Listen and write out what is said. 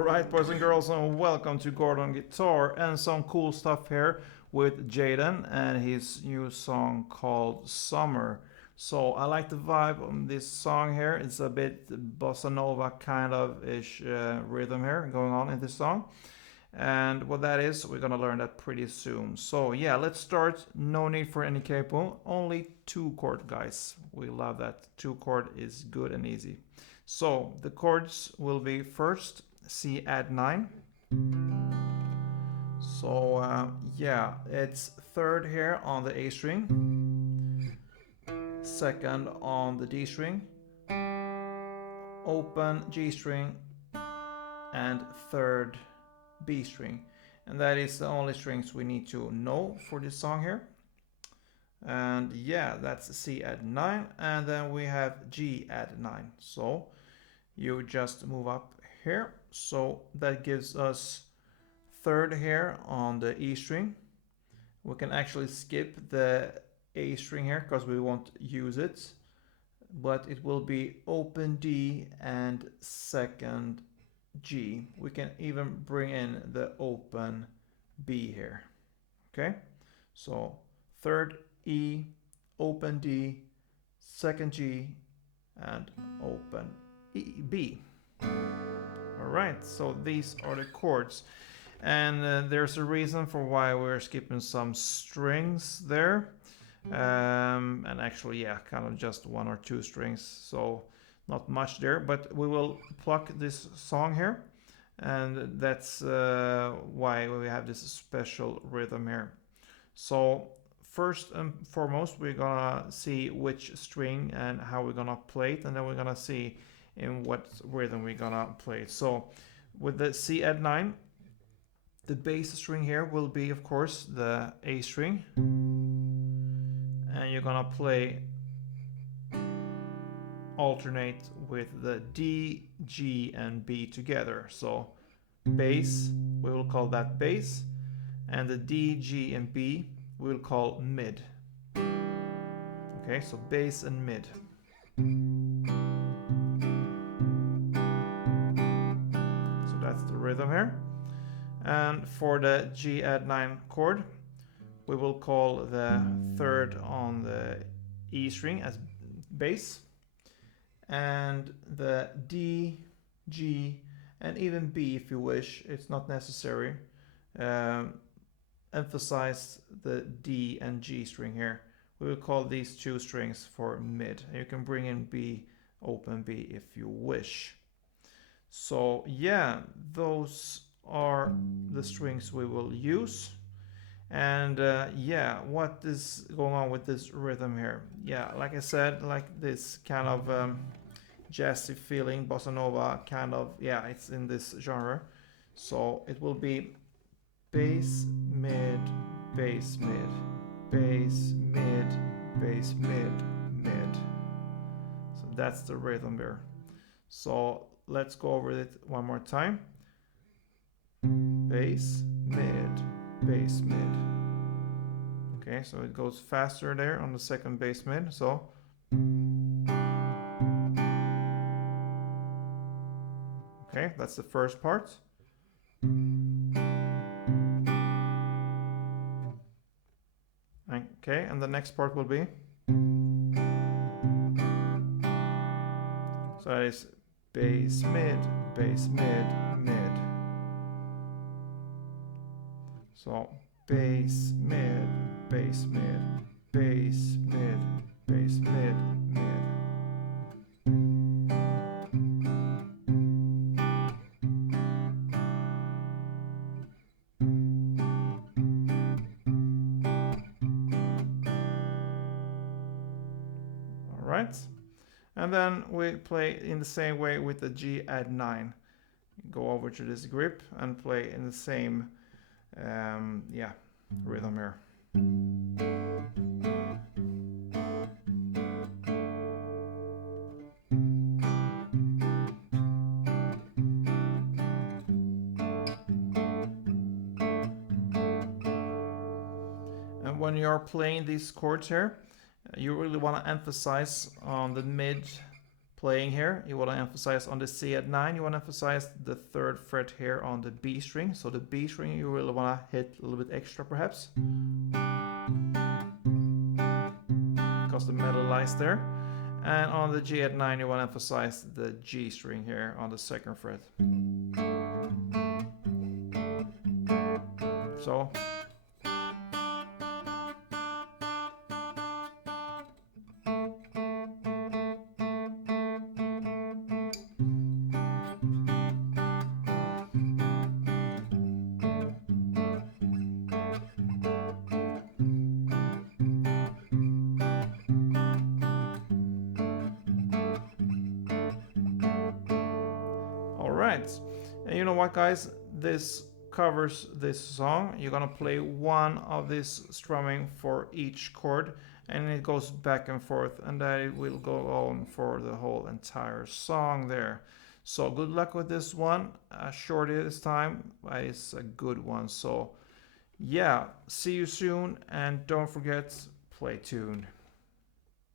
Alright, boys and girls, and welcome to Chord on Guitar and some cool stuff here with Jaden and his new song called Summer. So I like the vibe on this song here. It's a bit bossa nova kind of ish rhythm here going on in this song. And what that is, we're gonna learn that pretty soon. So yeah, let's start. No need for any capo, only 2 chord, guys. We love that. 2 chord is good and easy. So the chords will be first C add 9. So yeah, it's third here on the A string, second on the D string, open G string, and third B string. And that is the only strings we need to know for this song here. And yeah, that's C add 9, and then we have G add 9. So you just move up here. So that gives us third here on the E string. We can actually skip the A string here because we won't use it, but it will be open D and second G. We can even bring in the open B here. Okay, so third E, open D, second G, and open B. Alright, so these are the chords. And there's a reason for why we're skipping some strings there. And actually, yeah, kind of just 1 or 2 strings, so not much there. But we will pluck this song here, and that's why we have this special rhythm here. So first and foremost, we're gonna see which string and how we're gonna play it, and then we're gonna see in what rhythm we're gonna play it. So with the C add 9, the bass string here will be, of course, the A string, and you're gonna play alternate with the D, G, and B together. So bass, we will call that bass, and the D, G, and B we will call mid. Okay, so bass and mid. So that's the rhythm here. And for the G add 9 chord, we will call the third on the E string as bass, and the D, G, and even B if you wish, it's not necessary. Emphasize the D and G string here. We will call these 2 strings for mid. You can bring in B, open B if you wish. So yeah, those are the strings we will use. And yeah, what is going on with this rhythm here? Yeah, like I said, like this kind of jazzy feeling, bossa nova kind of, yeah, it's in this genre. So it will be bass, mid, bass, mid, bass, mid, bass, mid, mid. So that's the rhythm there. So let's go over it one more time. Bass, mid, bass, mid. Okay, so it goes faster there on the second bass mid. So okay, that's the first part. Okay, and the next part will be, so that is bass, mid, mid. So bass, mid, bass, mid, bass, mid, bass, mid, mid. Alright, and then we play in the same way with the G add 9. Go over to this grip and play in the same yeah, rhythm here. And when you are playing these chords here, you really want to emphasize on the mid playing here. You want to emphasize on the C at 9, you want to emphasize the 3rd fret here on the B string. So the B string you really want to hit a little bit extra perhaps, because the metal lies there. And on the G at 9 you want to emphasize the G string here on the 2nd fret. So alright, and you know what guys, this covers this song. You're gonna play one of this strumming for each chord, and it goes back and forth, and that it will go on for the whole entire song there. So good luck with this one. Short this time, but it's a good one. So yeah, see you soon, and don't forget, play tuned.